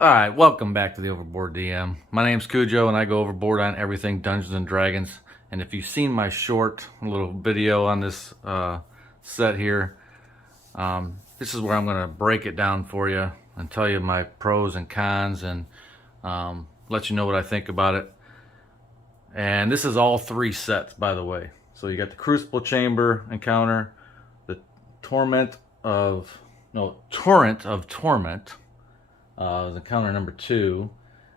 Alright, welcome back to the Overboard DM. My name's Cujo and I go overboard on everything Dungeons and Dragons. And if you've seen my short little video on this set here, this is where I'm going to break it down for you and tell you my pros and cons and let you know what I think about it. And this is all three sets, by the way. So you got the Crucible Chamber encounter, the Torrent of Torment. Encounter number 2,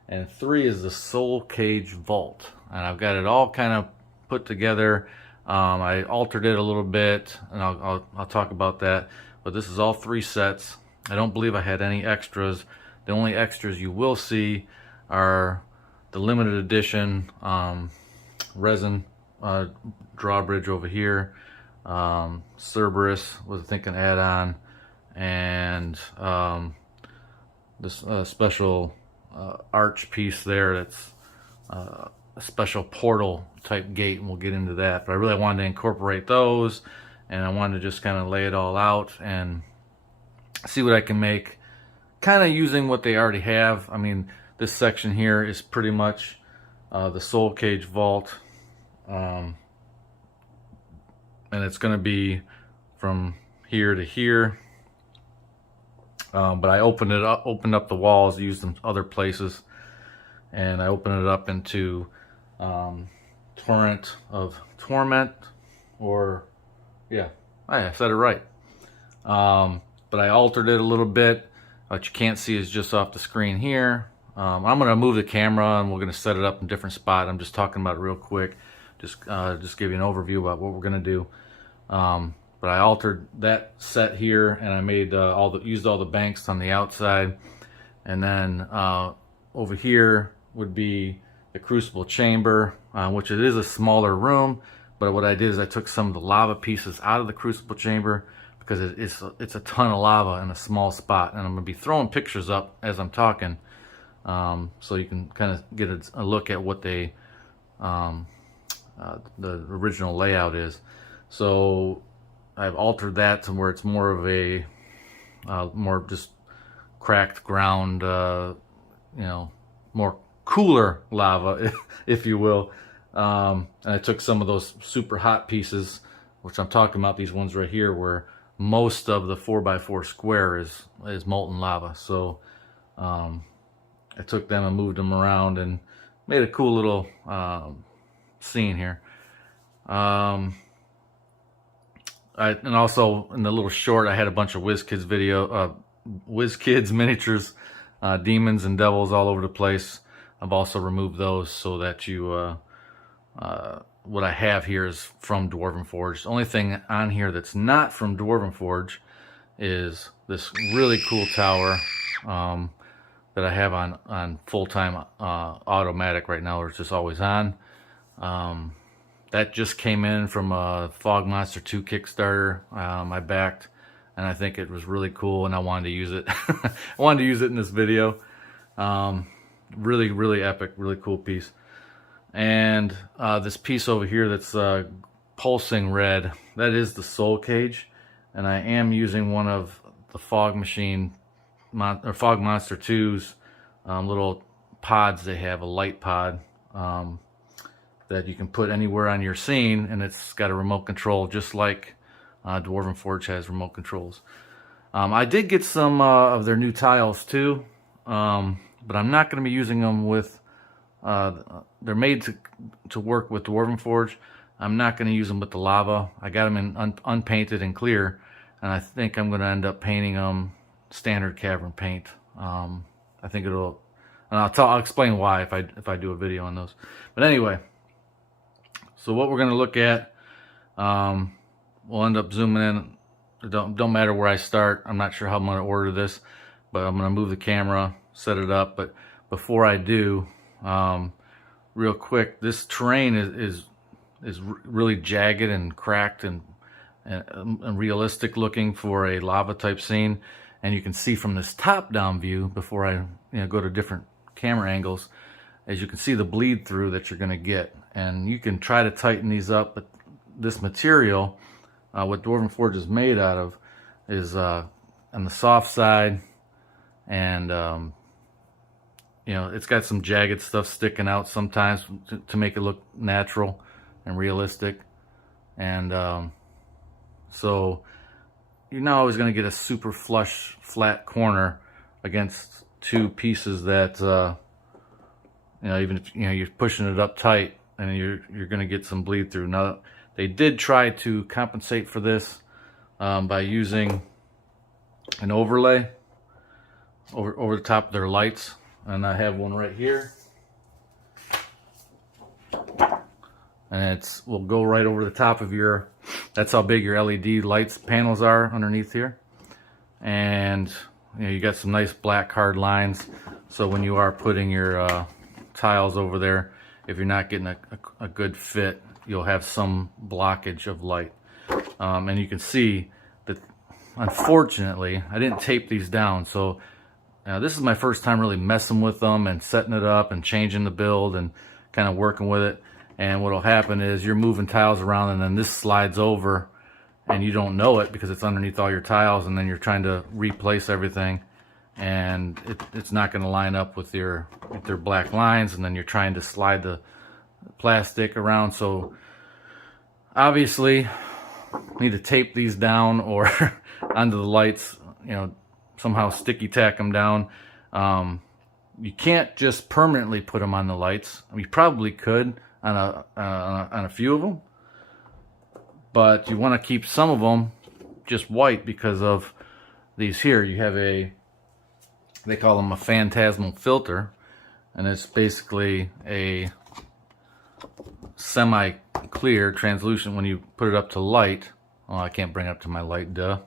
and 3 is the Soul Cage Vault, and I've got it all kind of put together. I altered it a little bit, and I'll talk about that. But this is all 3 sets. I don't believe I had any extras. The only extras you will see are the limited edition resin drawbridge over here. Cerberus was I think an add-on, and this special arch piece there that's a special portal type gate, and we'll get into that. But I really wanted to incorporate those, and I wanted to just kind of lay it all out and see what I can make, kind of using what they already have. I mean, this section here is pretty much the Soul Cage Vault, and it's going to be from here to here. But I opened up the walls, used them other places, and I opened it up into Torrent of Torment, or yeah, I said it right. But I altered it a little bit. What you can't see is just off the screen here. I'm going to move the camera and we're going to set it up in a different spot. I'm just talking about it real quick, just give you an overview about what we're going to do. But I altered that set here, and I made used all the banks on the outside, and then over here would be the Crucible Chamber, which it is a smaller room. But what I did is I took some of the lava pieces out of the Crucible Chamber because it's a ton of lava in a small spot, and I'm going to be throwing pictures up as I'm talking, so you can kind of get a look at what the original layout is. So I've altered that to where it's more of a more just cracked ground, more cooler lava, if you will. And I took some of those super hot pieces, which I'm talking about, these ones right here, where most of the 4x4 square is molten lava. So I took them and moved them around and made a cool little scene here. And also in the little short, I had a bunch of WizKids miniatures, demons and devils all over the place. I've also removed those so that you, what I have here is from Dwarven Forge. The only thing on here that's not from Dwarven Forge is this really cool tower that I have on full-time automatic right now, or it's just always on. That just came in from a Fog Monster 2 Kickstarter I backed, and I think it was really cool, and I wanted to use it. I wanted to use it in this video. Really, really epic, really cool piece. And this piece over here that's pulsing red, that is the Soul Cage, and I am using one of the Fog Monster 2's little pods. They have a light pod that you can put anywhere on your scene, and it's got a remote control, just like Dwarven Forge has remote controls. I did get some of their new tiles too, but I'm not going to be using them with, they're made to work with Dwarven Forge. I'm not going to use them with the lava. I got them in unpainted and clear, and I think I'm going to end up painting them standard cavern paint. I think it'll, and I'll explain why if I do a video on those. But anyway, so what we're going to look at, we'll end up zooming in. It don't matter where I start. I'm not sure how I'm going to order this, but I'm going to move the camera, set it up. But before I do, real quick, this terrain is really jagged and cracked and realistic looking for a lava type scene. And you can see from this top-down view, before I go to different camera angles, as you can see the bleed through that you're going to get. And you can try to tighten these up, but this material, what Dwarven Forge is made out of, is on the soft side, and you know, it's got some jagged stuff sticking out sometimes to make it look natural and realistic. And so you're not always going to get a super flush, flat corner against two pieces that, you know, even if, you know, you're pushing it up tight, and you're going to get some bleed through. Now, they did try to compensate for this by using an overlay over the top of their lights, and I have one right here, and will go right over the top of your. That's how big your LED lights panels are underneath here, and you know, you got some nice black hard lines. So when you are putting your tiles over there, if you're not getting a good fit, you'll have some blockage of light. And you can see that, unfortunately, I didn't tape these down. So this is my first time really messing with them and setting it up and changing the build and kind of working with it. And what'll happen is you're moving tiles around, and then this slides over, and you don't know it because it's underneath all your tiles, and then you're trying to replace everything, and it's not going to line up with their black lines, and then you're trying to slide the plastic around. So obviously you need to tape these down or onto the lights, you know, somehow sticky tack them down. You can't just permanently put them on the lights. I mean, you probably could on a few of them, but you want to keep some of them just white because of these here. You have they call them a phantasmal filter, and it's basically a semi-clear translucent. When you put it up to light, oh, I can't bring it up to my light, duh,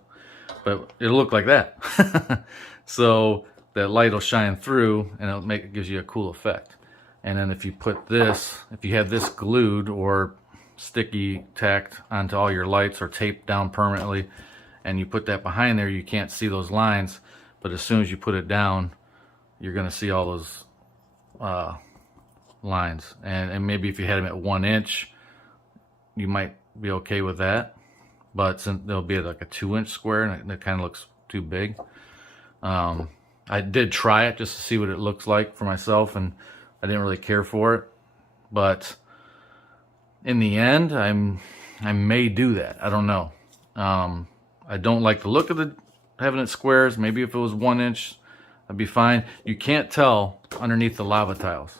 but it'll look like that. So that light will shine through, and it gives you a cool effect. And then if you put this, if you have this glued or sticky tacked onto all your lights or taped down permanently, and you put that behind there, you can't see those lines. But as soon as you put it down, you're going to see all those lines. And maybe if you had them at 1 inch, you might be okay with that. But since they'll be like a 2-inch square, and it kind of looks too big. I did try it just to see what it looks like for myself, and I didn't really care for it. But in the end, I may do that. I don't know. I don't like the look of having it squares. Maybe if it was 1 inch, I'd be fine. You can't tell underneath the lava tiles.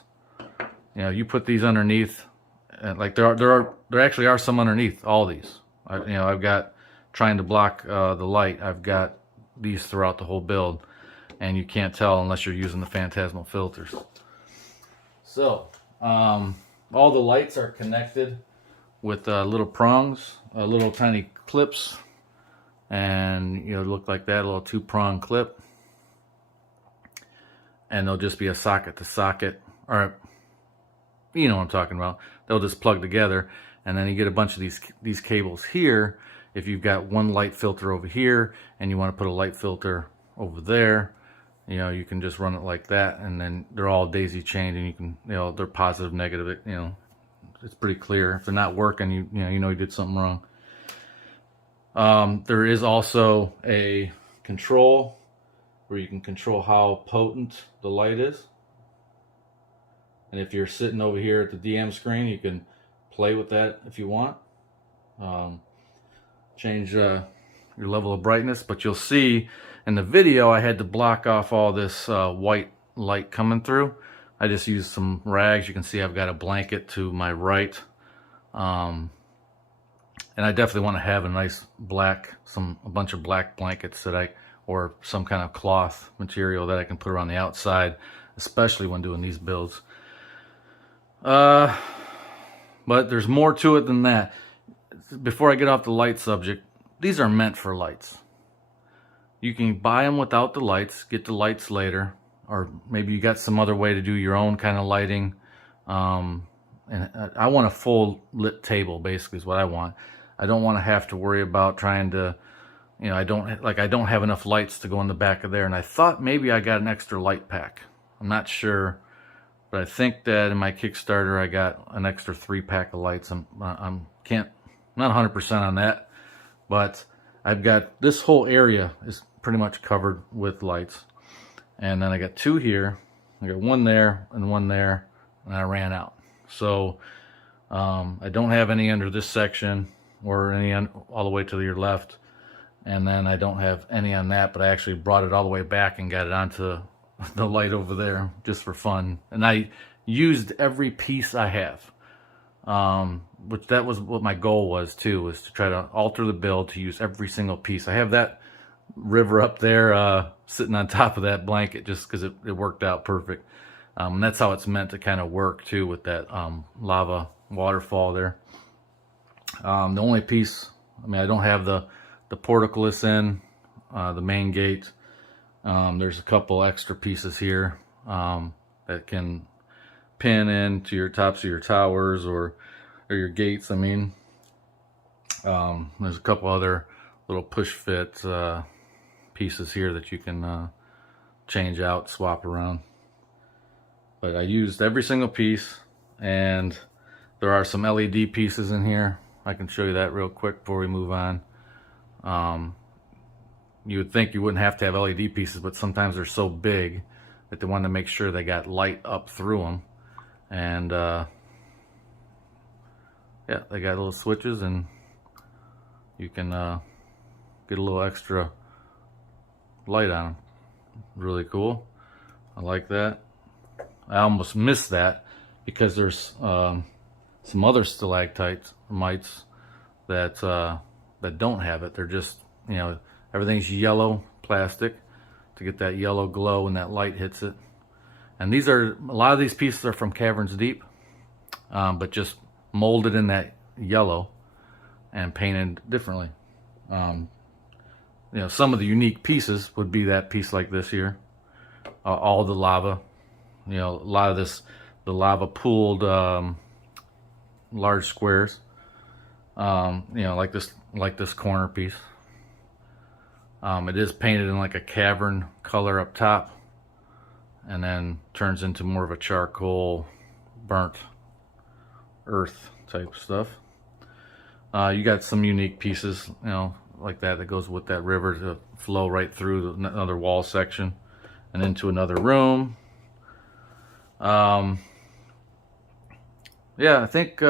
You know, you put these underneath, and like there actually are some underneath all these. I've got, trying to block the light, I've got these throughout the whole build, and you can't tell unless you're using the phantasmal filters. So all the lights are connected with little prongs, little tiny clips, and look like that, a little 2-prong clip, and they'll just be a socket to socket, or you know what I'm talking about. They'll just plug together, and then you get a bunch of these cables here. If you've got one light filter over here and you want to put a light filter over there, you can just run it like that, and then they're all daisy chained, and you can, they're positive, negative, it's pretty clear. If they're not working, you know you did something wrong. There is also a control where you can control how potent the light is. And if you're sitting over here at the DM screen, you can play with that if you want. Change your level of brightness, but you'll see in the video I had to block off all this white light coming through. I just used some rags. You can see I've got a blanket to my right. And I definitely want to have a nice a bunch of black blankets or some kind of cloth material that I can put around the outside, especially when doing these builds. But there's more to it than that. Before I get off the light subject, these are meant for lights. You can buy them without the lights, get the lights later, or maybe you got some other way to do your own kind of lighting. And I want a full lit table, basically, is what I want. I don't want to have to worry about trying to, I don't have enough lights to go in the back of there. And I thought maybe I got an extra light pack. I'm not sure, but I think that in my Kickstarter I got an extra 3-pack of lights. I'm not 100% on that, but I've got this whole area is pretty much covered with lights, and then I got 2 here, I got one there and one there, and I ran out. So I don't have any under this section or any all the way to your left, and then I don't have any on that, but I actually brought it all the way back and got it onto the light over there just for fun. And I used every piece I have, which that was what my goal was too, was to try to alter the build to use every single piece. I have that river up there sitting on top of that blanket just because it worked out perfect. And that's how it's meant to kind of work too, with that lava waterfall there. The only piece, I mean, I don't have the portcullis in the main gate. There's a couple extra pieces here that can pin into your tops of your towers or your gates. I mean, there's a couple other little push fit pieces here that you can change out, swap around. But I used every single piece, and there are some LED pieces in here. I can show you that real quick before we move on. You would think you wouldn't have to have LED pieces, but sometimes they're so big that they want to make sure they got light up through them. And yeah, they got little switches, and you can get a little extra light on them. Really cool. I like that. I almost missed that because there's some other stalactites, mites that don't have it. They're just, you know, everything's yellow plastic to get that yellow glow when that light hits it. And these are, a lot of these pieces are from Caverns Deep, but just molded in that yellow and painted differently. You know, some of the unique pieces would be that piece like this here. All the lava, you know, a lot of this, the lava pooled large squares. You know, like this corner piece. It is painted in like a cavern color up top, and then turns into more of a charcoal, burnt earth type stuff. You got some unique pieces, you know, like that goes with that river to flow right through another wall section and into another room. Yeah, I think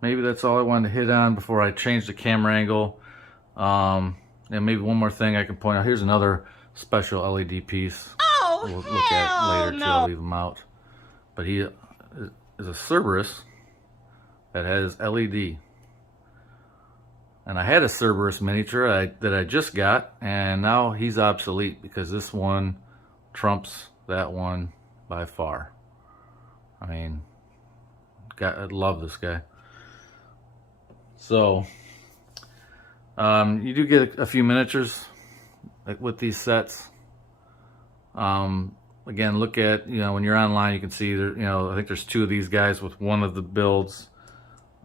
maybe that's all I wanted to hit on before I change the camera angle. And maybe one more thing I can point out. Here's another special LED piece. Oh, we'll look at later too. I'll leave them out. But he is a Cerberus that has LED. And I had a Cerberus miniature that I just got, and now he's obsolete because this one trumps that one by far. I mean, I love this guy. So, you do get a few miniatures with these sets. Again, look at, you know, when you're online, you can see there, you know, I think there's two of these guys with one of the builds.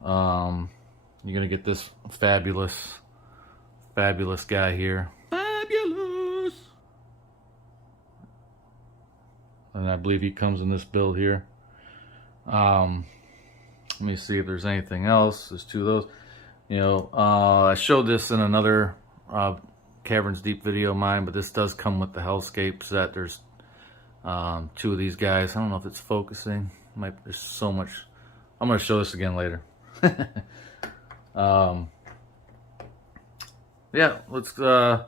You're gonna get this fabulous guy here. Fabulous. And I believe he comes in this build here. Let me see if there's anything else. There's two of those. You know, I showed this in another Caverns Deep video of mine, but this does come with the Hellscape set. There's two of these guys. I don't know if it's focusing. There's so much. I'm going to show this again later. Yeah, we'll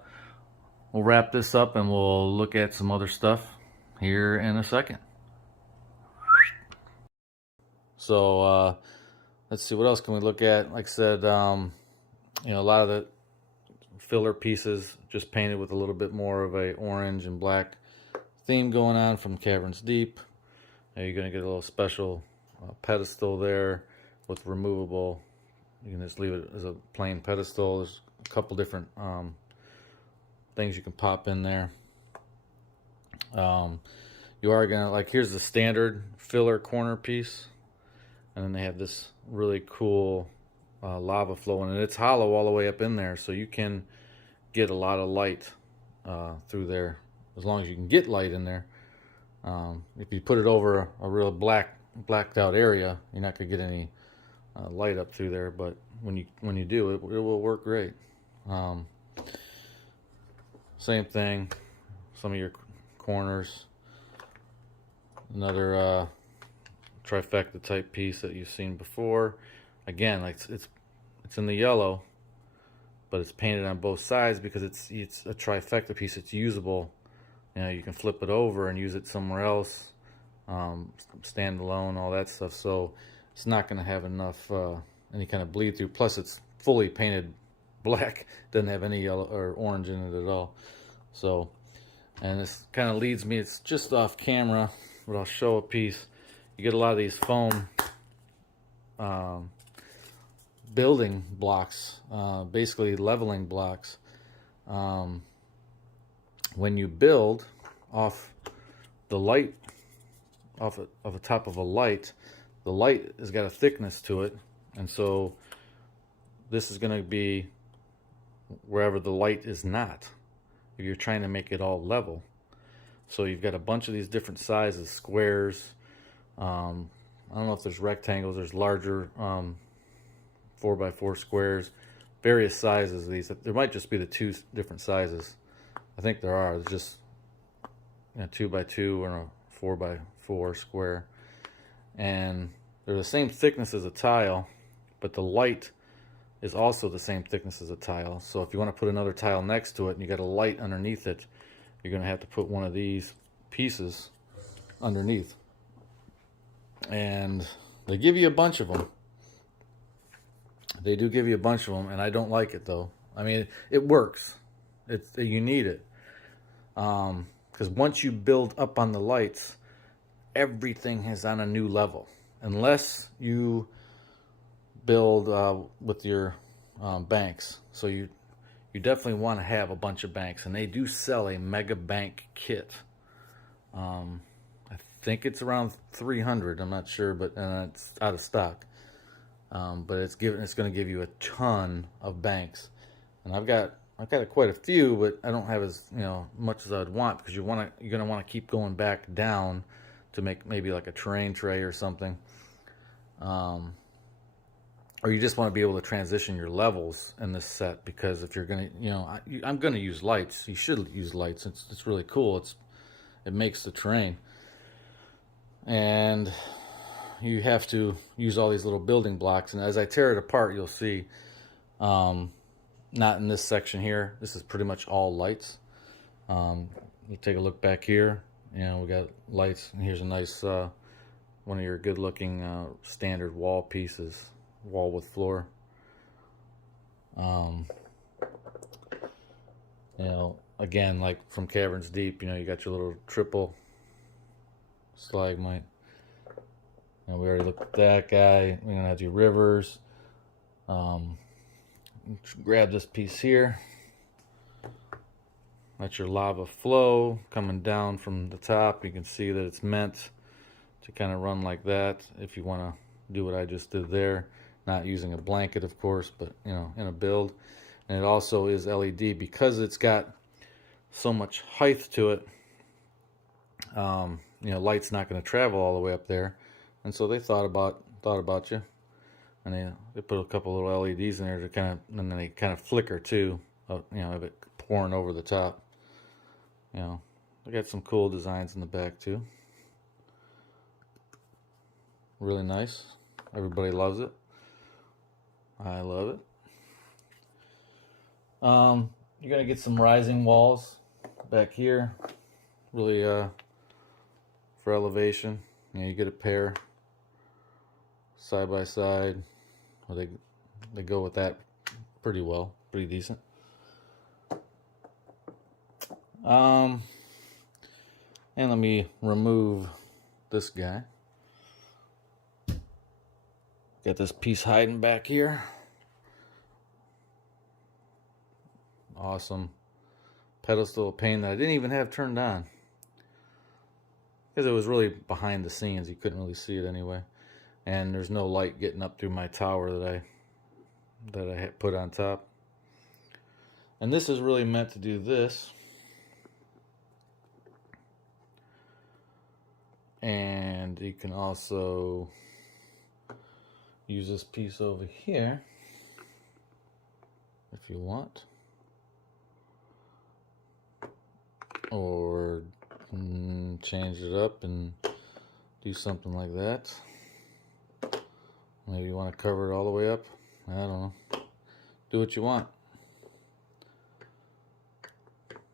wrap this up and we'll look at some other stuff here in a second. So let's see, what else can we look at? Like I said, you know, a lot of the filler pieces just painted with a little bit more of a orange and black theme going on from Caverns Deep. Now you're going to get a little special pedestal there with removable. You can just leave it as a plain pedestal. There's a couple different things you can pop in there. You are going to, like, here's the standard filler corner piece. And then they have this really cool lava flowing, and it's hollow all the way up in there, so you can get a lot of light through there, as long as you can get light in there. If you put it over a real blacked out area, you're not gonna get any light up through there. But when you do, it will work great. Same thing, some of your corners. Another trifecta type piece that you've seen before. Again, like it's in the yellow, but it's painted on both sides because it's a trifecta piece. It's usable. You know, you can flip it over and use it somewhere else, stand alone, all that stuff. So it's not going to have enough any kind of bleed through. Plus, it's fully painted black. Doesn't have any yellow or orange in it at all. So, and this kind of leads me. It's just off camera, but I'll show a piece. You get a lot of these foam building blocks, basically leveling blocks. When you build off the light, off of the top of a light, the light has got a thickness to it, and so this is going to be wherever the light is not, if you're trying to make it all level. So you've got a bunch of these different sizes, squares, I don't know if there's rectangles, there's larger 4x4 squares, various sizes of these. There might just be the two different sizes. I think there are. There's just a 2x2 or a 4x4 square. And they're the same thickness as a tile, but the light is also the same thickness as a tile. So if you want to put another tile next to it and you got a light underneath it, you're going to have to put one of these pieces underneath. And they give you a bunch of them. They do give you a bunch of them, and I don't like it though. I mean, it works. You need it. Because once you build up on the lights, everything is on a new level. Unless you build with your banks. So you definitely want to have a bunch of banks, and they do sell a mega bank kit. I think it's around 300. I'm not sure, but it's out of stock. But it's going to give you a ton of banks, and I've got quite a few, but I don't have as much as I'd want, because you're going to want to keep going back down to make maybe like a terrain tray or something, or you just want to be able to transition your levels in this set. Because if you're going to, I'm going to use lights. You should use lights. It's really cool. It makes the terrain, and you have to use all these little building blocks. And as I tear it apart, you'll see, not in this section here. This is pretty much all lights. You take a look back here. We got lights. And here's a nice, one of your good-looking standard wall pieces, wall with floor. Again, like from Caverns Deep, you got your little triple stalagmite. We already looked at that guy. We're gonna have to do rivers. Grab this piece here. That's your lava flow coming down from the top. You can see that it's meant to kind of run like that. If you want to do what I just did there, not using a blanket, of course, but in a build. And it also is LED because it's got so much height to it. Light's not going to travel all the way up there. And so they thought about you, and they put a couple little LEDs in there to and then they kind of flicker too, of it pouring over the top. They got some cool designs in the back too. Really nice. Everybody loves it. I love it. You're gonna get some rising walls back here, really for elevation. You get a pair side by side. Well, they go with that pretty well, pretty decent. And let me remove this guy. Got this piece hiding back here. Awesome pedestal of paint that I didn't even have turned on, because it was really behind the scenes. You couldn't really see it anyway. And there's no light getting up through my tower that I had put on top. And this is really meant to do this. And you can also use this piece over here if you want. Or change it up and do something like that. Maybe you want to cover it all the way up. I don't know. Do what you want.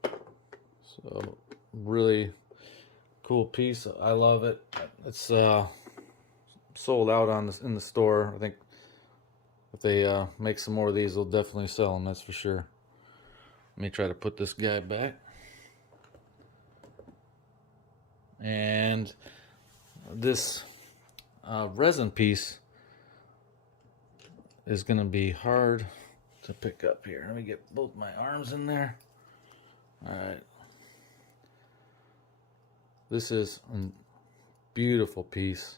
So really cool piece. I love it. It's sold out in the store. I think if they make some more of these, they'll definitely sell them. That's for sure. Let me try to put this guy back. And this resin piece is going to be hard to pick up here. Let me get both my arms in there. All right. This is a beautiful piece.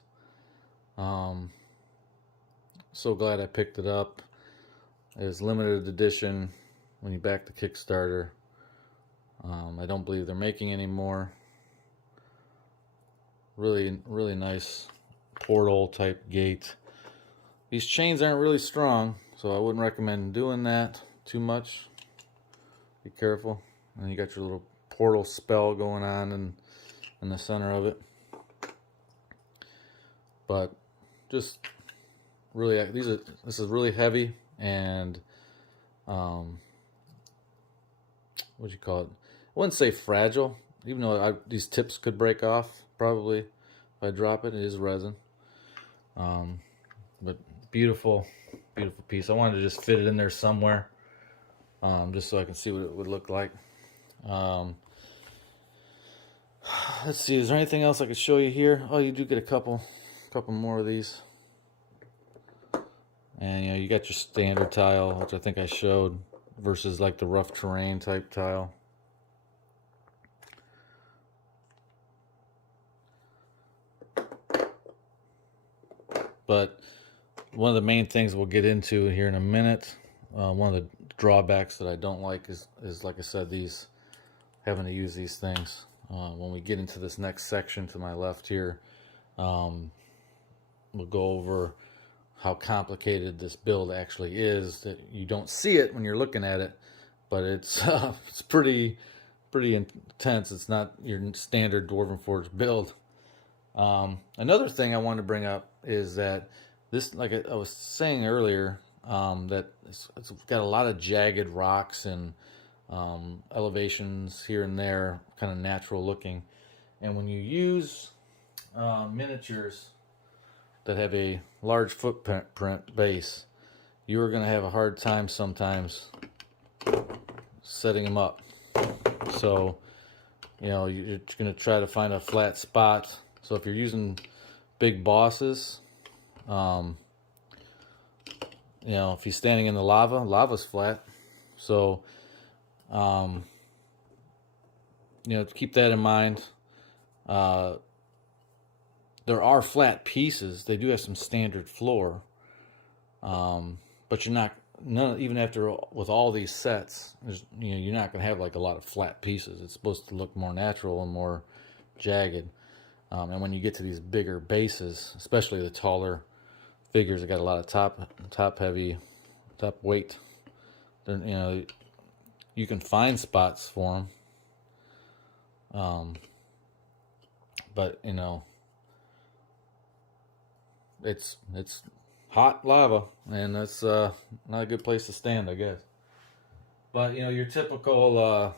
So glad I picked it up. It's limited edition when you back the Kickstarter. I don't believe they're making any more. Really, really nice portal type gate. These chains aren't really strong, so I wouldn't recommend doing that too much. Be careful. And you got your little portal spell going on in the center of it. But just really, this is really heavy, and what do you call it? I wouldn't say fragile, even though these tips could break off probably if I drop it. It is resin, but beautiful, beautiful piece. I wanted to just fit it in there somewhere, just so I can see what it would look like. Let's see, is there anything else I could show you here? Oh, you do get a couple more of these. And you got your standard tile, which I think I showed, versus like the rough terrain type tile. But one of the main things we'll get into here in a minute, one of the drawbacks that I don't like is like I said, having to use these things. When we get into this next section to my left here, we'll go over how complicated this build actually is. That you don't see it when you're looking at it, but it's pretty intense. It's not your standard Dwarven Forge build. Another thing I wanted to bring up is that this, like I was saying earlier, that it's got a lot of jagged rocks and elevations here and there, kind of natural looking. And when you use miniatures that have a large footprint base, you are going to have a hard time sometimes setting them up. So, you're going to try to find a flat spot. So if you're using big bosses, if he's standing in the lava's flat. So, keep that in mind. There are flat pieces. They do have some standard floor, but you're not. Even with all these sets, you're not going to have like a lot of flat pieces. It's supposed to look more natural and more jagged. And when you get to these bigger bases, especially the taller figures that got a lot of top weight, then you can find spots for them. But it's hot lava, and that's not a good place to stand, I guess. But your typical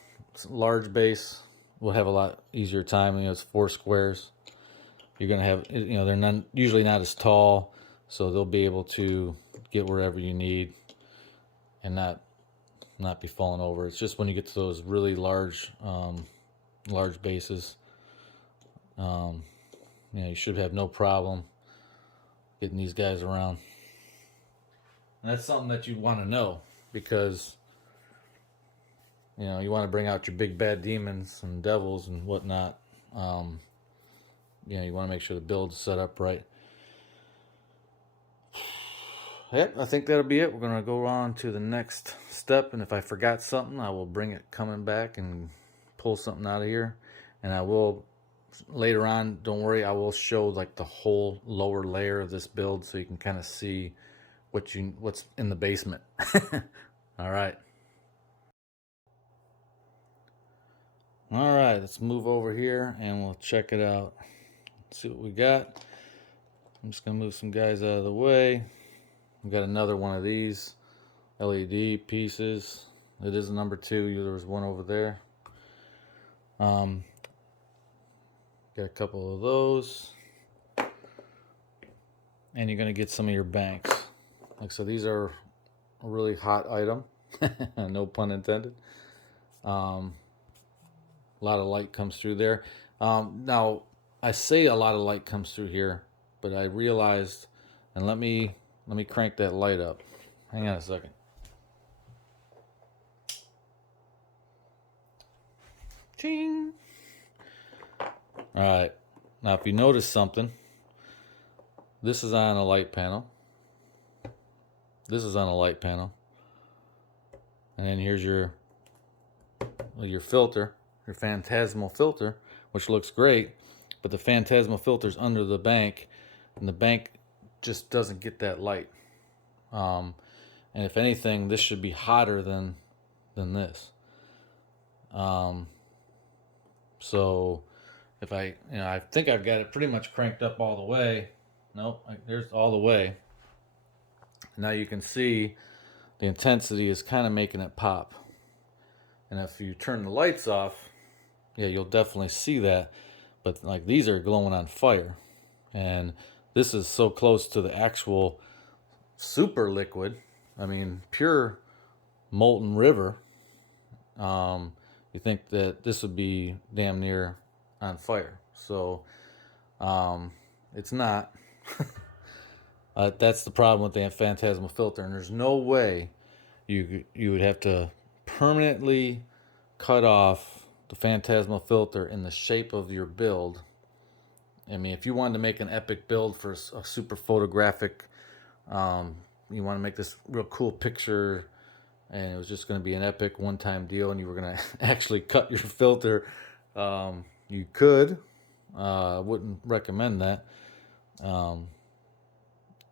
large base will have a lot easier time. It's 4 squares. You're gonna have, they're usually not as tall, so they'll be able to get wherever you need and not be falling over. It's just when you get to those really large bases, you should have no problem getting these guys around. And that's something that you want to know, because you want to bring out your big bad demons and devils and whatnot. You want to make sure the build's set up right. Yep, I think that'll be it. We're going to go on to the next step, and if I forgot something, I will bring it coming back and pull something out of here. And I will, later on, don't worry, I will show like the whole lower layer of this build so you can kind of see what's in the basement. All right. All right, let's move over here and we'll check it out. Let's see what we got. I'm just gonna move some guys out of the way. We got another one of these LED pieces. It is a number 2. There was one over there. Got a couple of those. And you're gonna get some of your banks. Like so, these are a really hot item. No pun intended. A lot of light comes through there. Now, I say a lot of light comes through here, but I realized, and let me crank that light up. Hang on a second. Ching. All right. Now, if you notice something, this is on a light panel. This is on a light panel. And then here's your filter, your phantasmal filter, which looks great, but the phantasmal filter's under the bank, and the bank just doesn't get that light. And if anything, this should be hotter than this. So if I think I've got it pretty much cranked up all the way. Nope, there's all the way. Now you can see the intensity is kind of making it pop. And if you turn the lights off, yeah, you'll definitely see that. But like these are glowing on fire. And this is so close to the actual super liquid. I mean, pure molten river. You think that this would be damn near on fire. So it's not. That's the problem with the phantasmal filter. And there's no way you would have to permanently cut off the phantasmal filter in the shape of your build. I mean, if you wanted to make an epic build for a super photographic, you want to make this real cool picture, and it was just going to be an epic one-time deal, and you were going to actually cut your filter, you could. I wouldn't recommend that.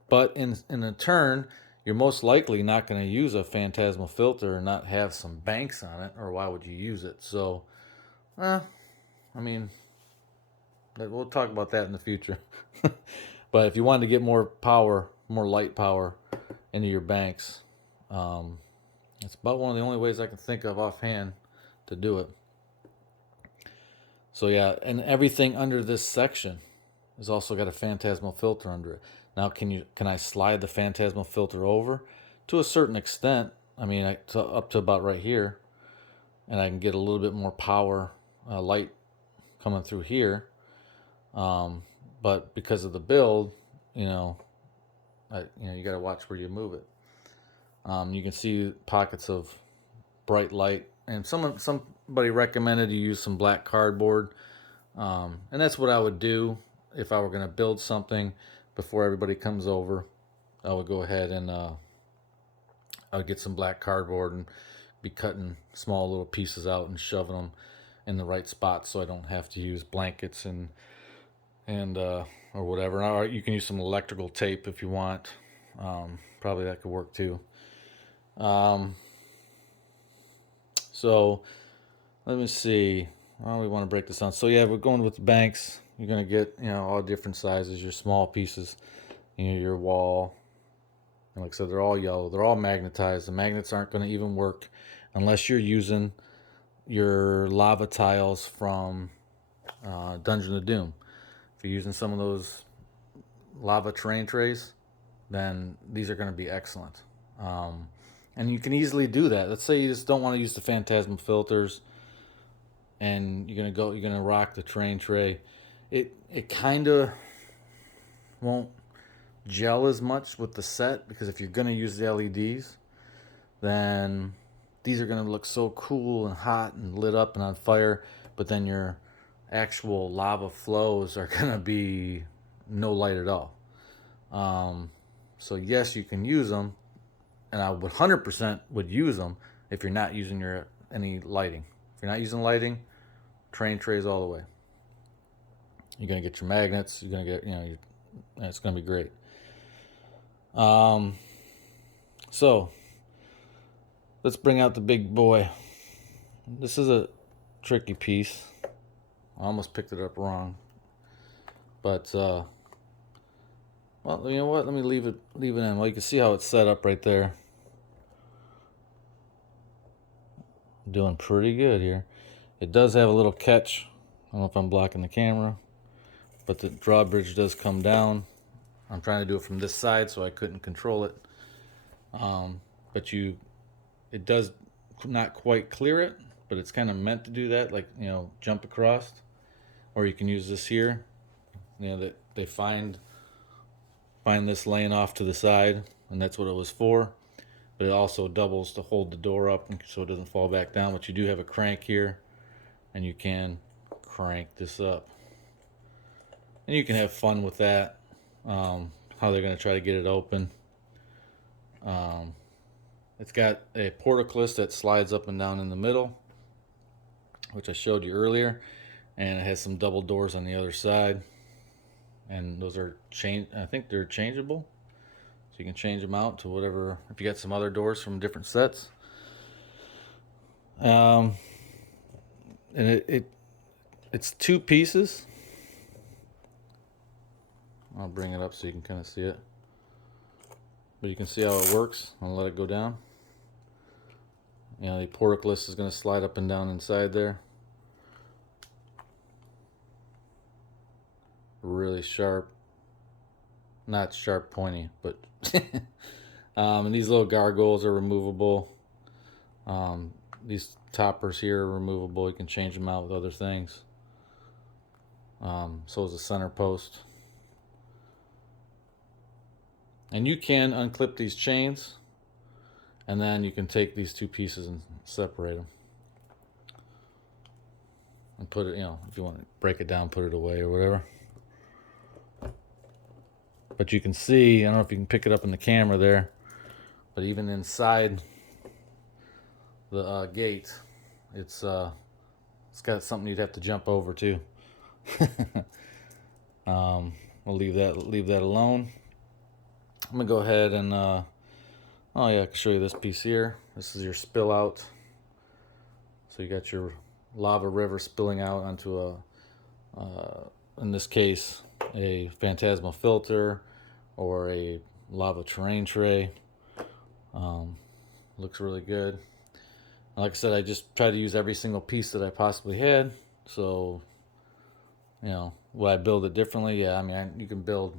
But in a turn, you're most likely not going to use a phantasmal filter and not have some banks on it, or why would you use it? So, I mean, we'll talk about that in the future. But if you wanted to get more power, more light power into your banks, it's about one of the only ways I can think of offhand to do it. So yeah, and everything under this section has also got a phantasmal filter under it. Now, can I slide the phantasmal filter over? To a certain extent. I mean, up to about right here, and I can get a little bit more power, light coming through here. But because of the build, you got to watch where you move it. You can see pockets of bright light, and somebody recommended you use some black cardboard, and that's what I would do if I were going to build something. Before everybody comes over, I would go ahead and I would get some black cardboard and be cutting small little pieces out and shoving them in the right spots, so I don't have to use blankets and or whatever. Or you can use some electrical tape if you want. Probably that could work too. So let me see. We want to break this down. So yeah, we're going with the banks. You're going to get, all different sizes, your small pieces, your wall. And like I said, they're all yellow. They're all magnetized. The magnets aren't going to even work unless you're using your lava tiles from Dungeon of Doom. If you're using some of those lava terrain trays, then these are going to be excellent. And you can easily do that. Let's say you just don't want to use the phantasmal filters, and you're going to rock the terrain tray. It kind of won't gel as much with the set, because if you're going to use the LEDs, then these are going to look so cool and hot and lit up and on fire, but then your actual lava flows are going to be no light at all. So yes, you can use them, and I would 100% would use them if you're not using any lighting. If you're not using lighting, terrain trays all the way. You're going to get your magnets. You're going to get, it's going to be great. So let's bring out the big boy. This is a tricky piece. I almost picked it up wrong. But well, you know what? Let me leave it in. Well, you can see how it's set up right there. Doing pretty good here. It does have a little catch. I don't know if I'm blocking the camera, but the drawbridge does come down. I'm trying to do it from this side, so I couldn't control it. But it does not quite clear it, but it's kind of meant to do that, like, you know, jump across. Or you can use this here. You know, that they find this laying off to the side, and that's what it was for. But it also doubles to hold the door up so it doesn't fall back down. But you do have a crank here, and you can crank this up. And you can have fun with that, how they're going to try to get it open. It's got a portcullis that slides up and down in the middle, which I showed you earlier, and it has some double doors on the other side, and those are I think they're changeable, so you can change them out to whatever. If you got some other doors from different sets, and it's two pieces. I'll bring it up so you can kind of see it, but you can see how it works. I'll let it go down. You know, the portcullis is going to slide up and down inside there. Really sharp, not sharp pointy, but and these little gargoyles are removable. These toppers here are removable. You can change them out with other things. So is the center post. And you can unclip these chains, and then you can take these two pieces and separate them. And put it, you know, if you want to break it down, put it away or whatever. But you can see, I don't know if you can pick it up in the camera there, but even inside the gate, it's got something you'd have to jump over too. We'll leave that alone. I'm gonna go ahead and oh yeah, I can show you this piece here. This is your spill out. So you got your lava river spilling out onto in this case, a phantasmal filter or a lava terrain tray. Looks really good. Like I said, I just tried to use every single piece that I possibly had. So, you know, would I build it differently? Yeah, I mean, you can build.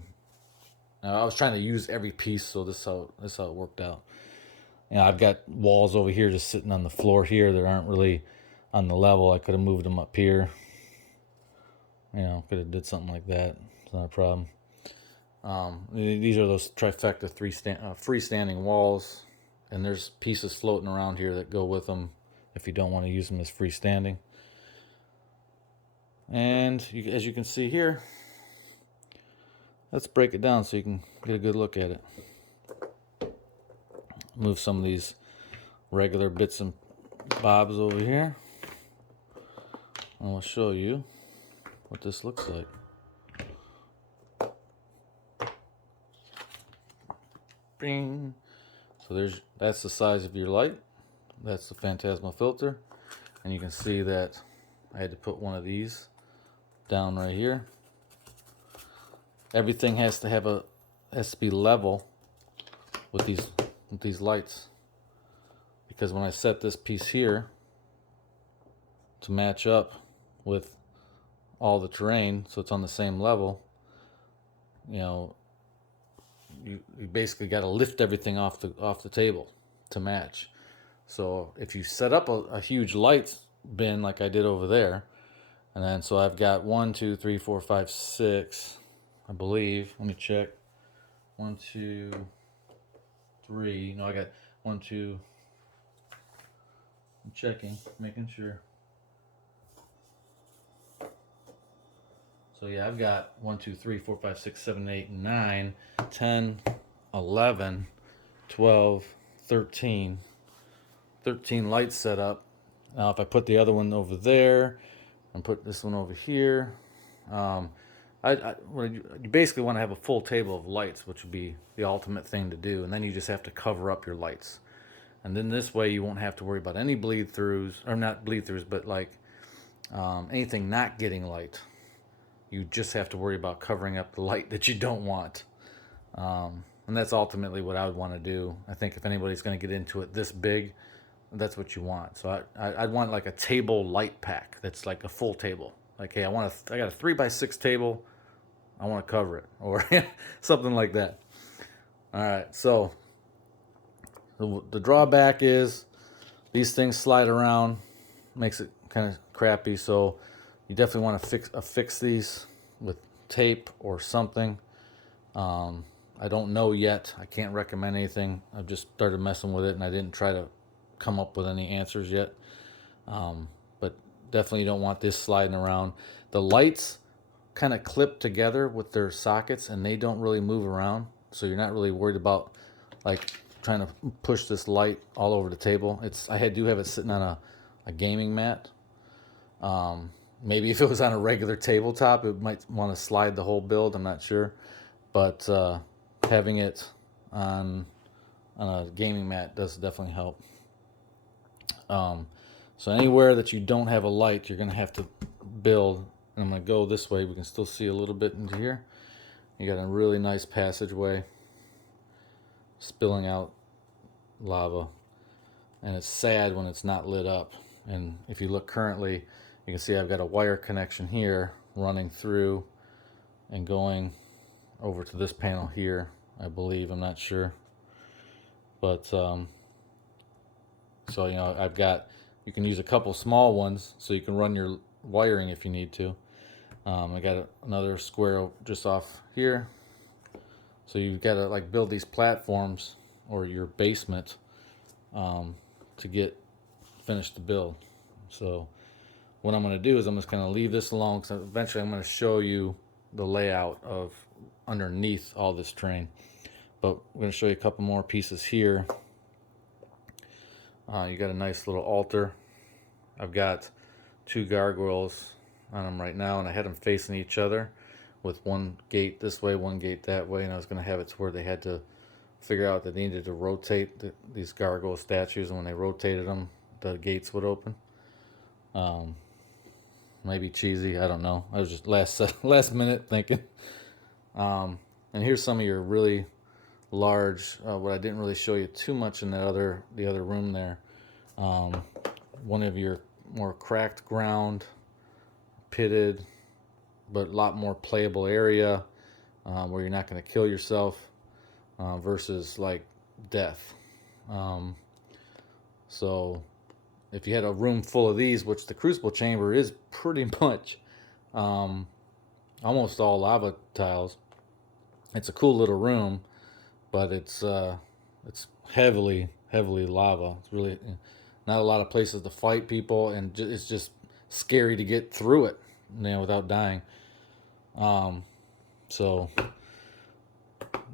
I was trying to use every piece, so this is how it worked out. You know, I've got walls over here just sitting on the floor here that aren't really on the level. I could have moved them up here. You know, could have did something like that. It's not a problem. These are those trifecta freestanding walls, and there's pieces floating around here that go with them if you don't want to use them as freestanding. And as you can see here, let's break it down so you can get a good look at it. Move some of these regular bits and bobs over here, and I'll show you what this looks like. Bing. So that's the size of your light. That's the phantasmal filter, and you can see that I had to put one of these down right here. Everything has to be level with these lights, because when I set this piece here to match up with all the terrain, so it's on the same level, you know, you basically got to lift everything off the table to match. So if you set up a huge light bin like I did over there, and then so I've got 1, 2, 3, 4, 5, 6, I believe. Let me check. 1, 2, 3. No, I got 1, 2. I'm checking, making sure. So yeah, I've got 1, 2, 3, 4, 5, 6, 7, 8, 9, 10, 11, 12, 13. 13 lights set up. Now if I put the other one over there and put this one over here, you basically want to have a full table of lights, which would be the ultimate thing to do. And then you just have to cover up your lights. And then this way you won't have to worry about any bleed-throughs, or not bleed-throughs, but like anything not getting light. You just have to worry about covering up the light that you don't want. And that's ultimately what I would want to do. I think if anybody's going to get into it this big, that's what you want. So I'd want like a table light pack that's like a full table. Like, hey, I got a 3x6 table. I want to cover it, or something like that. All right, so the drawback is these things slide around, makes it kind of crappy. So you definitely want to fix these with tape or something. I don't know yet. I can't recommend anything. I've just started messing with it, and I didn't try to come up with any answers yet. But definitely you don't want this sliding around. The lights kind of clip together with their sockets, and they don't really move around. So you're not really worried about like trying to push this light all over the table. I do have it sitting on a gaming mat. Maybe if it was on a regular tabletop, it might want to slide the whole build. I'm not sure. But having it on a gaming mat does definitely help. So anywhere that you don't have a light, you're going to have to build. And I'm going to go this way. We can still see a little bit into here. You got a really nice passageway spilling out lava. And it's sad when it's not lit up. And if you look currently, you can see I've got a wire connection here running through and going over to this panel here, I believe. I'm not sure. But so you know, you can use a couple small ones so you can run your wiring if you need to. I got another square just off here. So you've got to like build these platforms or your basement to finish the build. So what I'm going to do is I'm just going to leave this alone, because eventually I'm going to show you the layout of underneath all this terrain. But I'm going to show you a couple more pieces here. You got a nice little altar. I've got 2 gargoyles on them right now, and I had them facing each other with one gate this way, one gate that way, and I was going to have it to where they had to figure out that they needed to rotate these gargoyle statues, and when they rotated them, the gates would open. Maybe cheesy, I don't know. I was just last minute thinking. And here's some of your really large, what I didn't really show you too much in the other room there. One of your more cracked ground, pitted, but a lot more playable area where you're not going to kill yourself versus like death. So if you had a room full of these, which the crucible chamber is pretty much almost all lava tiles, it's a cool little room, but it's heavily lava. It's really not a lot of places to fight people, and it's just scary to get through it, without dying. So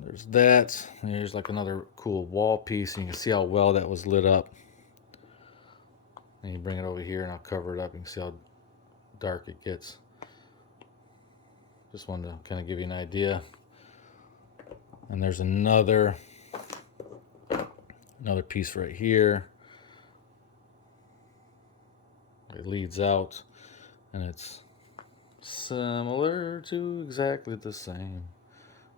there's that. Here's like another cool wall piece, and you can see how well that was lit up. And you bring it over here, and I'll cover it up. You can see how dark it gets. Just wanted to kind of give you an idea. And there's another piece right here. It leads out, and it's similar to exactly the same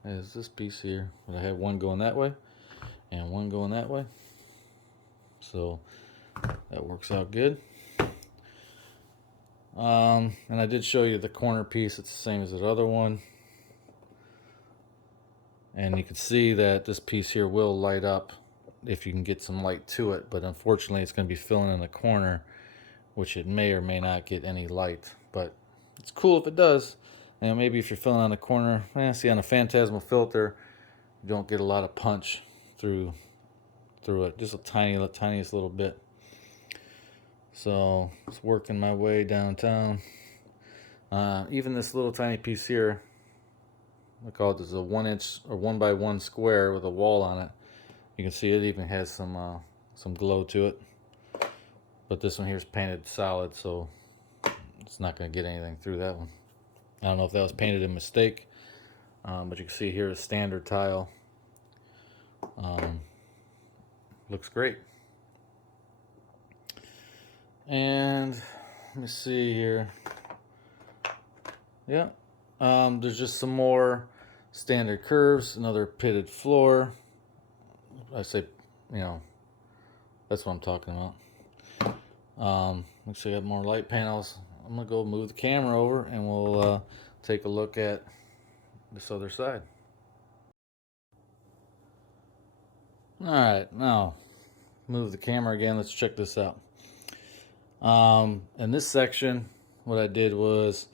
as this piece here. But I have one going that way and one going that way. So that works out good. And I did show you the corner piece. It's the same as the other one. And you can see that this piece here will light up if you can get some light to it. But unfortunately, it's going to be filling in the corner, which it may or may not get any light. But it's cool if it does. And maybe if you're filling on the corner, see, on a phantasmal filter, you don't get a lot of punch through it. Just a tiniest little bit. So it's working my way downtown. Even this little tiny piece here, I call it this, a 1-inch or 1x1 square with a wall on it. You can see it even has some glow to it. But this one here is painted solid, so it's not going to get anything through that one. I don't know if that was painted in mistake, but you can see here a standard tile. Looks great. And let me see here. Yeah, There's just some more standard curves, another pitted floor. I say, you know, that's what I'm talking about. Looks like I got more light panels. I'm gonna go move the camera over and we'll take a look at this other side. All right, now move the camera again. Let's check this out. In this section, what I did was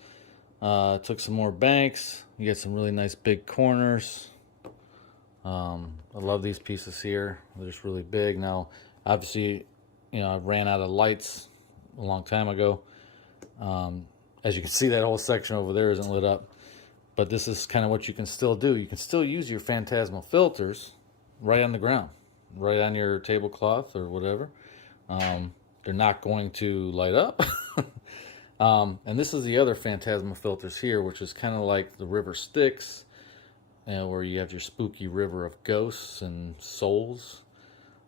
took some more banks. You get some really nice big corners. I love these pieces here. They're just really big. Now, obviously, you know, I ran out of lights a long time ago. As you can see, that whole section over there isn't lit up. But this is kind of what you can still do. You can still use your phantasmal filters right on the ground, right on your tablecloth or whatever. They're not going to light up. And this is the other phantasmal filters here, which is kind of like the River Styx, where you have your spooky river of ghosts and souls.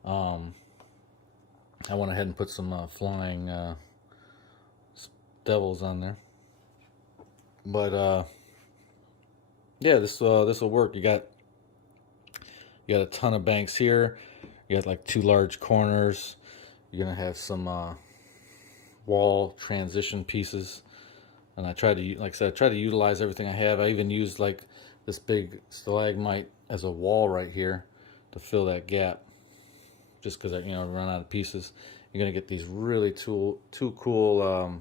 I went ahead and put some flying devils on there. But yeah, this will work. You got a ton of banks here. You got like 2 large corners. You're gonna have some wall transition pieces, and I tried to, like I said, I tried to utilize everything I have. I even used like this big stalagmite as a wall right here to fill that gap, just because I, you know, run out of pieces. You're gonna get these really two cool,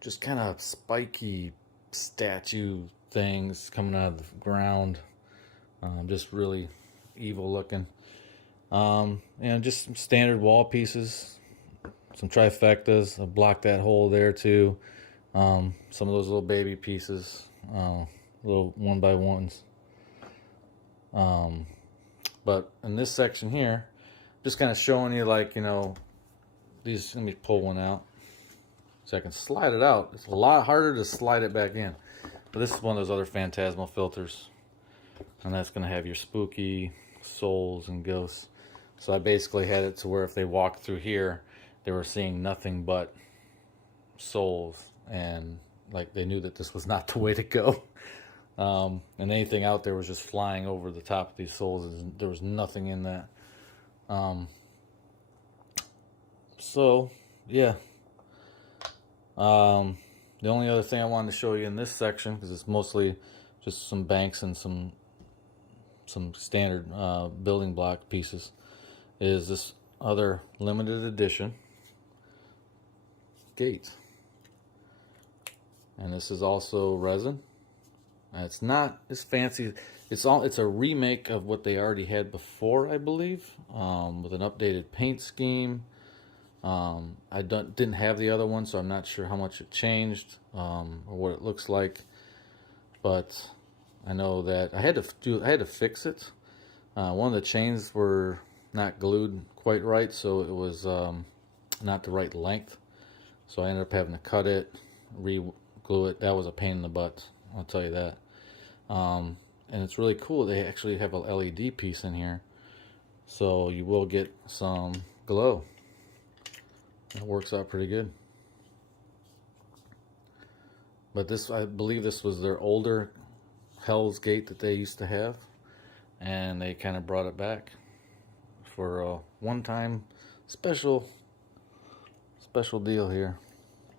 just kind of spiky statue things coming out of the ground, just really evil looking. And just some standard wall pieces, some trifectas. I blocked that hole there too. Some of those little baby pieces, little 1x1s. But in this section here, just kind of showing you, like, you know, these. Let me pull one out so I can slide it out. It's a lot harder to slide it back in. But this is one of those other phantasmal filters, and that's going to have your spooky souls and ghosts. So I basically had it to where if they walked through here, they were seeing nothing but souls, and like they knew that this was not the way to go. And anything out there was just flying over the top of these souls, and there was nothing in that. So yeah. The only other thing I wanted to show you in this section, because it's mostly just some banks and some standard building block pieces, is this other limited edition gate. And this is also resin. It's not as fancy. It's a remake of what they already had before, I believe, with an updated paint scheme. I didn't have the other one, so I'm not sure how much it changed, or what it looks like. But I know that I had to fix it. One of the chains were not glued quite right, so it was not the right length. So I ended up having to cut it, re-glue it. That was a pain in the butt, I'll tell you that. And it's really cool. They actually have a LED piece in here, so you will get some glow. It works out pretty good. But this, I believe this was their older Hell's Gate that they used to have, and they kind of brought it back for a one-time special deal here.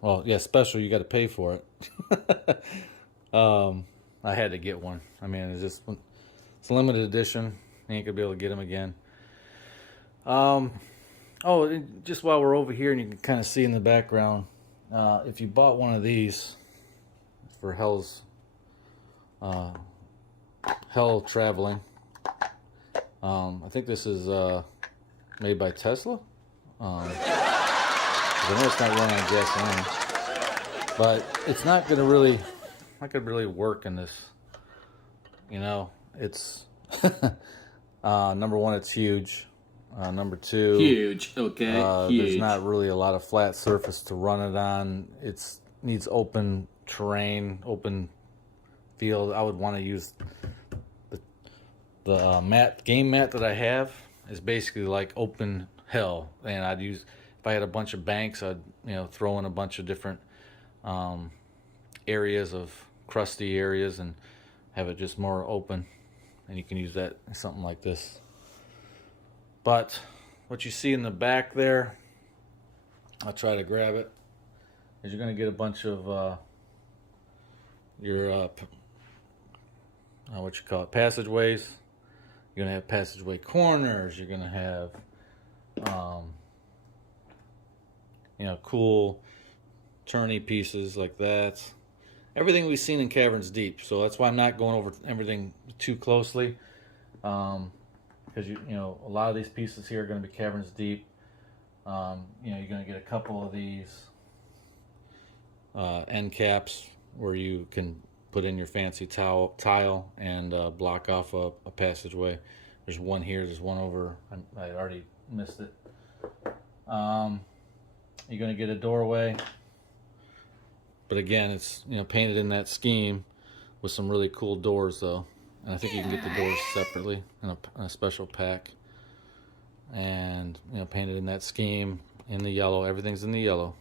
Well, yeah, special, you got to pay for it. I had to get one. I mean, it's a limited edition. You ain't gonna be able to get them again. Oh, just while we're over here, and you can kind of see in the background, if you bought one of these for Hell Traveling, I think this is made by Tesla. I know it's not running on gasoline, but it's not gonna really work in this. You know, it's number one, it's huge. Number two, huge. Okay, huge. There's not really a lot of flat surface to run it on. It needs open terrain, open field. I would want to use the game mat that I have is basically like open hell, and I'd use, if I had a bunch of banks, I'd throw in a bunch of different areas of crusty areas and have it just more open, and you can use that something like this. But what you see in the back there, I'll try to grab it, is you're going to get a bunch of your what you call it, passageways. You're going to have passageway corners. You're going to have you know, cool turny pieces like that. Everything we've seen in Caverns Deep. So that's why I'm not going over everything too closely, because you know, a lot of these pieces here are going to be Caverns Deep. You know, you're going to get a couple of these end caps where you can put in your fancy tile and block off a passageway. There's one here. There's one over. I already missed it. You're going to get a doorway, but again, it's, you know, painted in that scheme with some really cool doors though. And I think you can get the doors separately in a special pack. And, you know, painted in that scheme in the yellow. Everything's in the yellow.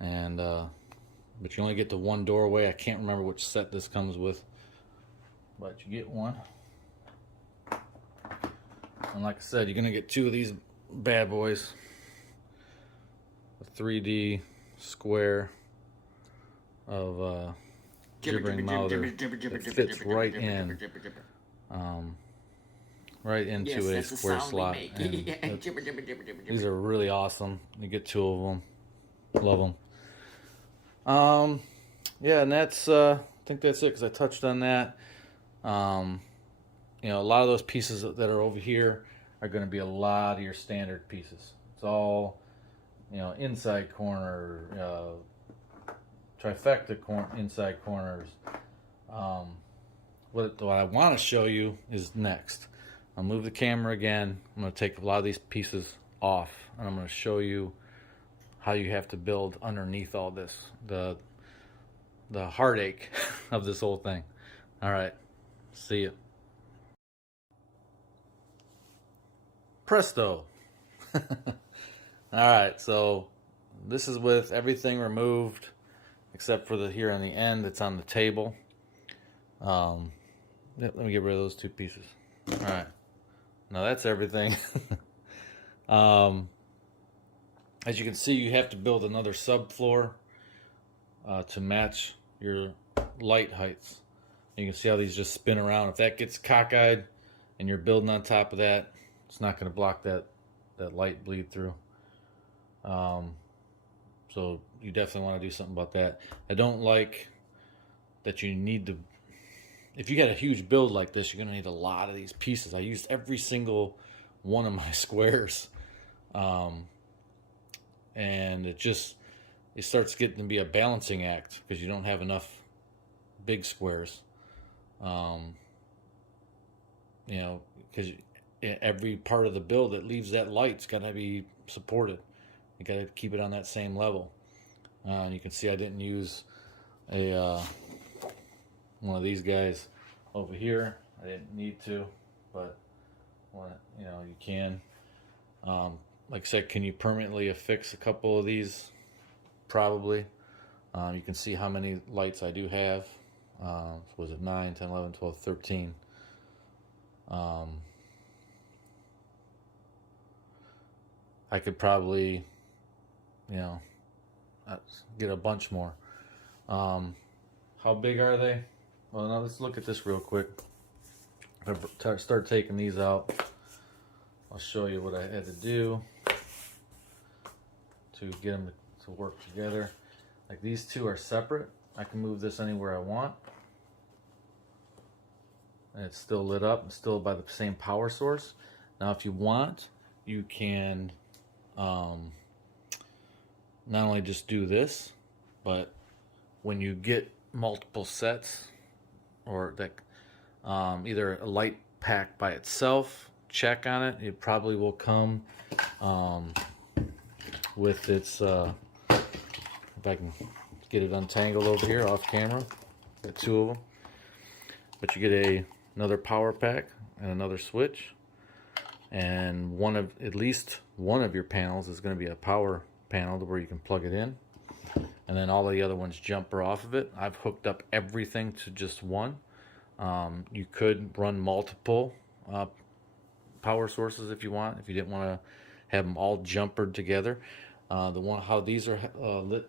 And but you only get the one doorway. I can't remember which set this comes with, but you get one. And like I said, you're gonna get two of these bad boys. A 3D square of gibbering mouths that fits right in, right into a square slot. And these are really awesome. You get two of them. Love them. Yeah, and that's I think that's it, because I touched on that. You know, a lot of those pieces that are over here are going to be a lot of your standard pieces. It's all, you know, inside corner, trifecta inside corners. What I want to show you is next. I'll move the camera again. I'm going to take a lot of these pieces off, and I'm going to show you how you have to build underneath all this, the heartache of this whole thing. All right, see ya. Presto. All right, so this is with everything removed except for the here on the end that's on the table. Let me get rid of those two pieces. All right, now that's everything. As you can see, you have to build another subfloor to match your light heights. You can see how these just spin around. If that gets cockeyed and you're building on top of that, it's not going to block that light bleed through. So you definitely want to do something about that. I don't like that you need to, if you got a huge build like this, you're going to need a lot of these pieces. I used every single one of my squares. And it starts getting to be a balancing act because you don't have enough big squares. You know, because every part of the build that leaves that light's got to be supported. You got to keep it on that same level. And you can see I didn't use a one of these guys over here. I didn't need to, but you know, you can. Like I said, can you permanently affix a couple of these? Probably. You can see how many lights I do have. Was it 9, 10, 11, 12, 13? I could probably, you know, get a bunch more. How big are they? Well, now let's look at this real quick. If I start taking these out, I'll show you what I had to do to get them to work together. Like these two are separate. I can move this anywhere I want. And it's still lit up, and still by the same power source. Now if you want, you can not only just do this, but when you get multiple sets, or that either a light pack by itself, check on it. It probably will come with its, if I can get it untangled over here off camera, got two of them. But you get another power pack and another switch, and at least one of your panels is going to be a power panel where you can plug it in. and then all the other ones jumper off of it. I've hooked up everything to just one. You could run multiple power sources if you want, if you didn't want to have them all jumpered together. How these are lit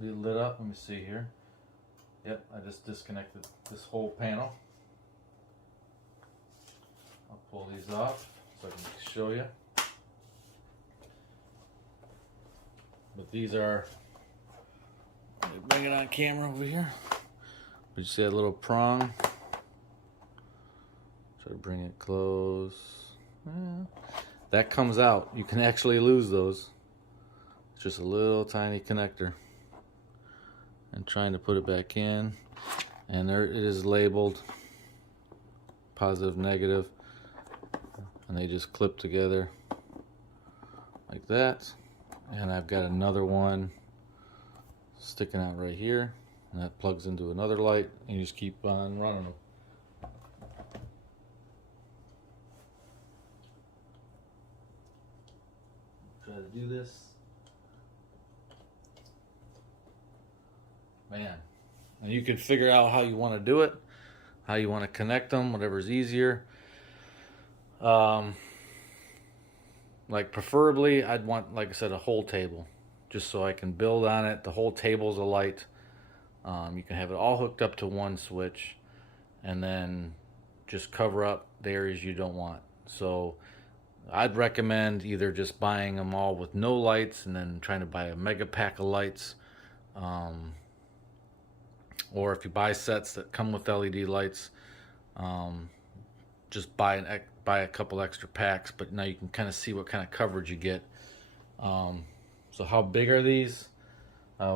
up, let me see here. Yep, I just disconnected this whole panel. I'll pull these off so I can show you. But these are, let me bring it on camera over here. You see that little prong? Try to bring it close. Yeah. That comes out. You can actually lose those. It's just a little tiny connector. And trying to put it back in. And there it is labeled positive, negative. And they just clip together like that. And I've got another one sticking out right here. And that plugs into another light. And you just keep on running them. Try to do this. Man. And you can figure out how you want to do it, how you want to connect them, whatever's easier. Like preferably I'd want, like I said, a whole table, just so I can build on it. The whole table's a light. You can have it all hooked up to one switch, and then just cover up the areas you don't want. So I'd recommend either just buying them all with no lights and then trying to buy a mega pack of lights, or if you buy sets that come with LED lights, just buy a couple extra packs. But now you can kind of see what kind of coverage you get. So how big are these?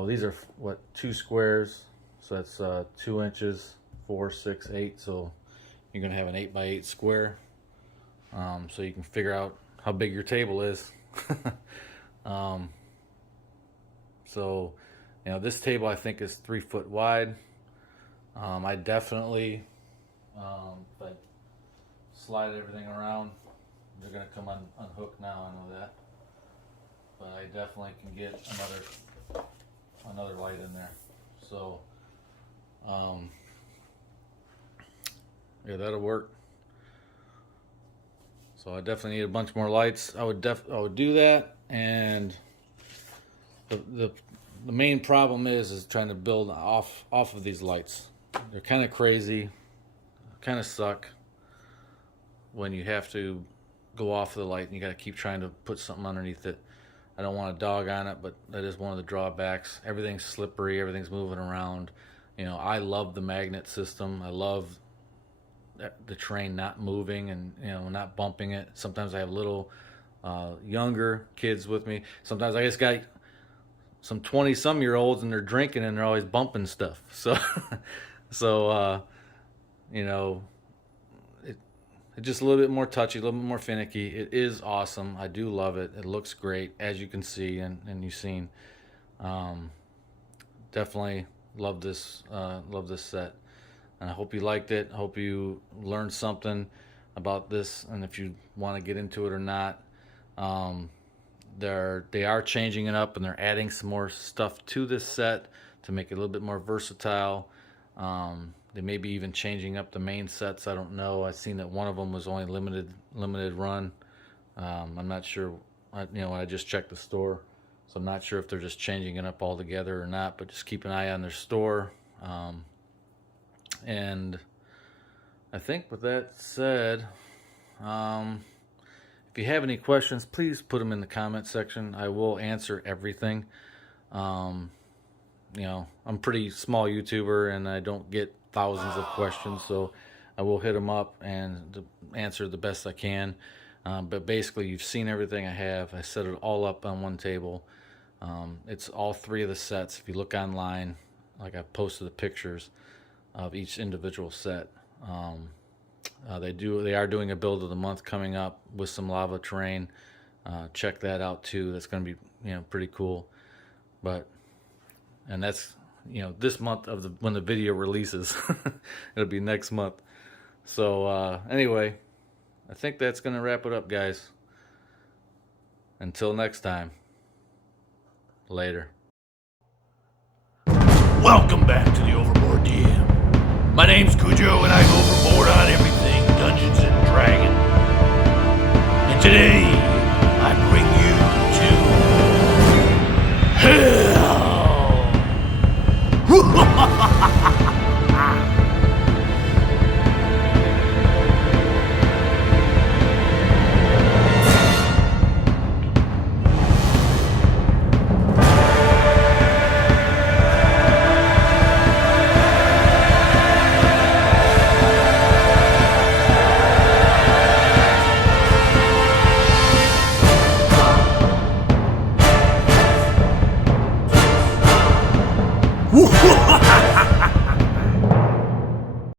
These are what, 2 squares, so that's 2 inches, 4, 6, 8. So you're gonna have an 8 by 8 square. So you can figure out how big your table is. So, you know, this table I think is 3 foot wide. I definitely, if I slide everything around, they're gonna come unhooked now. I know that, but I definitely can get another light in there. So, yeah, that'll work. So I definitely need a bunch more lights. I would do that, and the main problem is trying to build off of these lights. They're kind of crazy, kind of suck when you have to go off of the light and you got to keep trying to put something underneath it. I don't want to dog on it, but that is one of the drawbacks. Everything's slippery, everything's moving around. You know, I love the magnet system. I love the train not moving and, you know, not bumping it. Sometimes I have little younger kids with me. Sometimes I just got some 20-some-year-olds and they're drinking and they're always bumping stuff. So, you know, it's just a little bit more touchy, a little bit more finicky. It is awesome. I do love it. It looks great, as you can see and you've seen. Definitely love this set. And I hope you liked it. I hope you learned something about this, and if you want to get into it or not. They are changing it up, and they're adding some more stuff to this set to make it a little bit more versatile. They may be even changing up the main sets. I don't know. I've seen that one of them was only limited run. I'm not sure. I just checked the store, so I'm not sure if they're just changing it up altogether or not. But just keep an eye on their store. And I think with that said, if you have any questions, please put them in the comment section. I will answer everything. I'm a pretty small YouTuber and I don't get thousands of questions, so I will hit them up and answer the best I can. But basically, you've seen everything I have. I set it all up on one table. It's all 3 of the sets. If you look online, like I posted the pictures of each individual set. They are doing a build of the month coming up with some lava terrain. Check that out too. That's going to be pretty cool. And that's this month when the video releases. It'll be next month. So anyway, I think that's going to wrap it up, guys. Until next time. Later. Welcome back to the Overboard DM. My name's Cujo, and I go overboard on everything Dungeons and